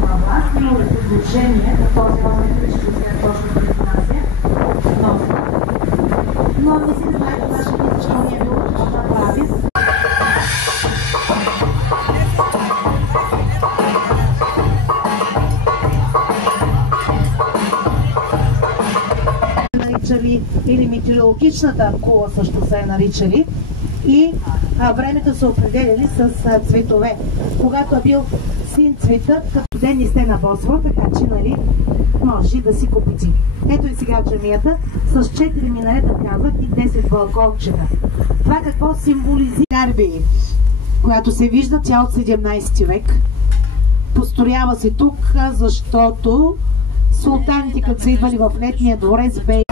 на власт, имало предложение в този момент, че сега точно информация, но не си знаете нашия вид, защо не е било какво направи. Наричали, или метеорологичната кула също са я наричали, и времето са определили с цветове. Когато е бил син цветът, като ден не сте на Босфора, така че, нали, може да си купите. Ето и сега джамията с 4 минарета, казах, и 10 балкончета. Това какво символизира? Арбия, която се вижда, тя от 17 век. Построява се тук, защото султаните, като са идвали в летния дворец, бе